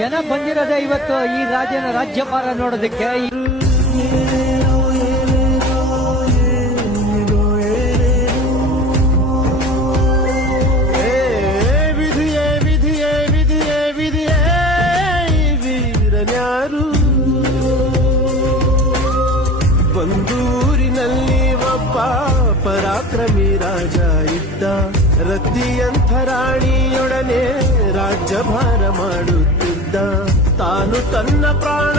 ಜನ ಬಂದಿರೋದೇ ಇವತ್ತು ಈ ರಾಜ್ಯಪಾಲ ನೋಡೋದಕ್ಕೆ. ಬಂದೂರಿನಲ್ಲಿ ಒಬ್ಬ ಪರಾಕ್ರಮಿ ರಾಜ ಇದ್ದ, ರತಿಯಂಥ ರಾಣಿಯೊಡನೆ ರಾಜ್ಯಭಾರ ಮಾಡುತ್ತಿದ್ದ. ತಾನು ತನ್ನ ಪ್ರಾಣ